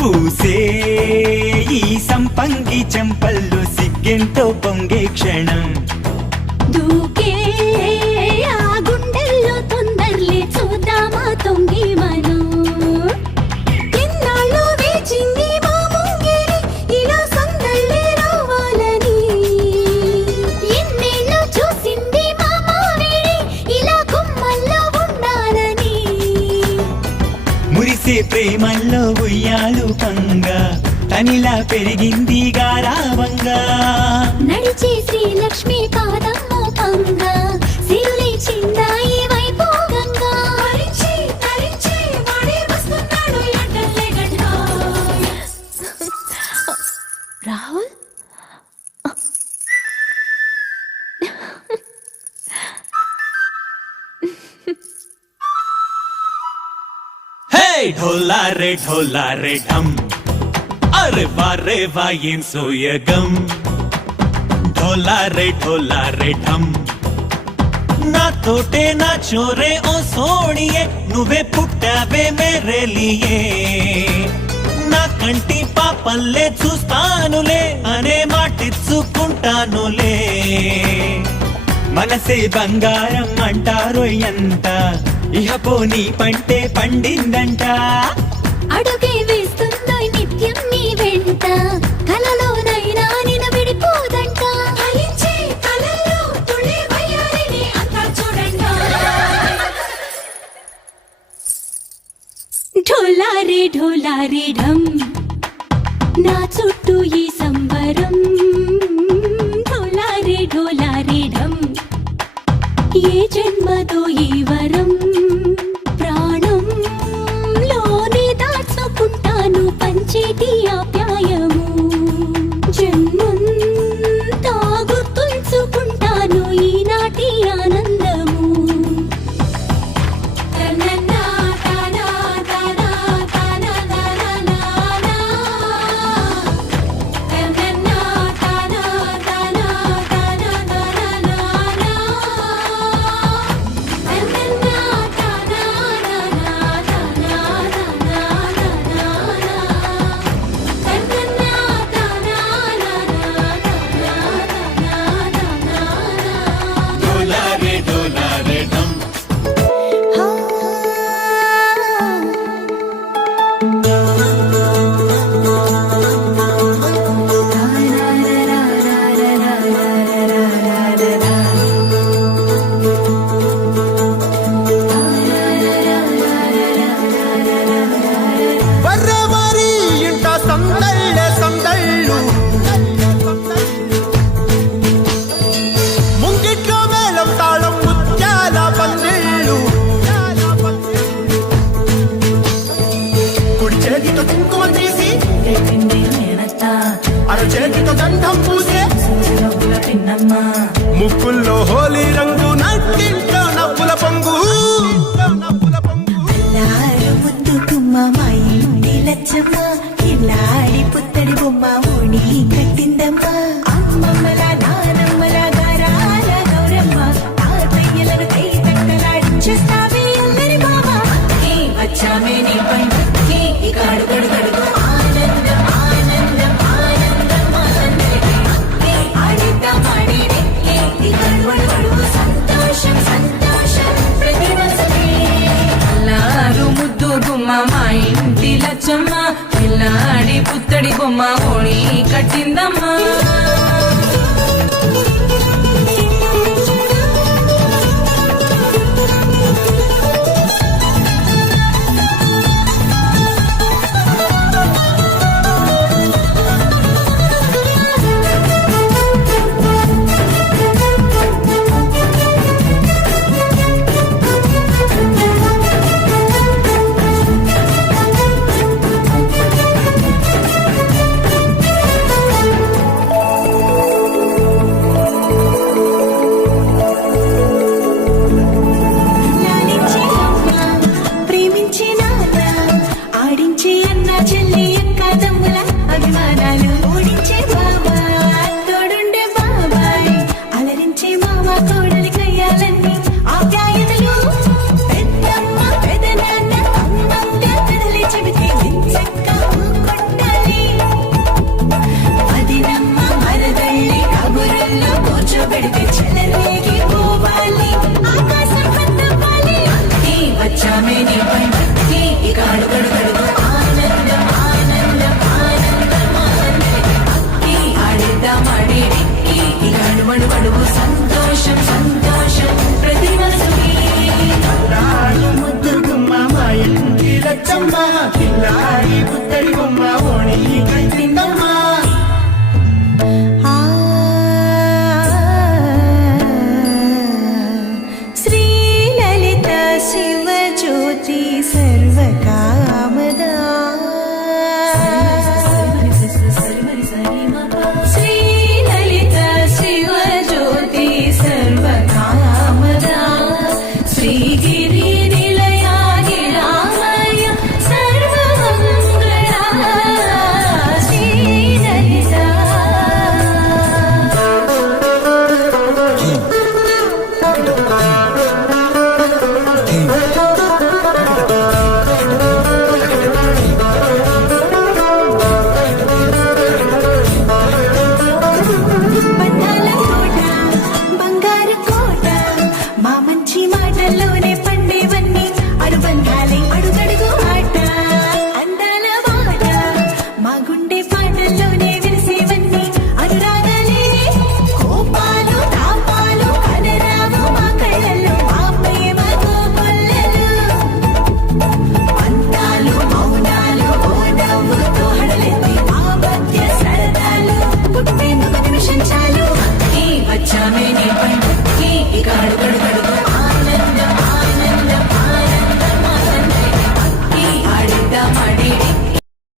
పూసే ఈ సంపంగి చెంపల్లో సిగ్గెంతో పొంగే క్షణం దూకే ఆ గుండెల్లో తొందరలే చూద్దామా తొంగి మనం ఎన్నాళ్ళు వేచింది మా ముంగిరి ఇలా సందళ్ళే రావాలని ఎన్నేళ్ళు చూసింది మా మావిడి ఇలా గుమ్మల్లో ఉండాలని మురిసే ప్రేమల్లో ఉయ్యాలు పంగా తనిలా పెరిగింది గారావంగా నడిచే శ్రీలక్ష్మి పాదమ్మ పంగా సిరులే చిందాయి వైభోగంగా తరించి వాడే వస్తున్నాడు ఎడ్డల్లే గంట రాహుల్ హే ఢోలా రే ఢమ్ అరే వా ఏం సోయగం ఢోలా రే ఢమ్ నా తోటే నా చోరే ఓ సోణియే నువ్వే పుట్టావే మేరే లియే నా కంటి పాపల్లే చూస్తానులే అనే మాటిచ్చుకుంటానులే మనసే బంగారం అంటారో ఎంత ఇహ పోనీ పంటే పండిందంట అడుగే వేస్తుందో నిత్యం నీ వెంట కలలోనైనా నిన విడిపోదంట ఫలించే కలల్లో తుళ్ళి వయ్యారిని అంతా చూడండి ఢోలా రే ఢమ్ నా చుట్టూ ఈ సంబరం ఢోలా రే ఢమ్ ఏ జన్మదో ఈ వరం ప్రాణం లోనే దాచుకుంటాను పంచేటి ఆప్యాయము జన్మంతా గుర్తుంచుకుంటాను ఈనాటి ఆనందము చేతితో గంధం పూసే ముక్కుల్లో హోలీ రంగు నట్టింట్లో నవ్వుల పొంగు ముద్దు కుమ్మ మా ఇంటి లచ్చమ్మ ఇల్లాడి పుత్తడి బొమ్మ ఓణి కట్టిందమ్మ అమ్మమ్మల నానమ్మల గారాల గౌరమ్మ తాతయ్యలను కై తట్టలాడించేస్తావే అందరి బామ వచ్చామే నీ పండుగకి కాడు గడు గడుగు ఆనందం ఆనందం ఆనందం ఆనందమే ఆడిద్దాం ఆడిడే ఈ గడువడు గడువు సంతోషం సంతోషం ప్రతి మనసుకే అల్లారు ముద్దు గుమ్మ మా ఇంటి లచ్చమ్మ పిల్లాడి పుత్తడి బొమ్మ ఓణి కట్టిందమ్మా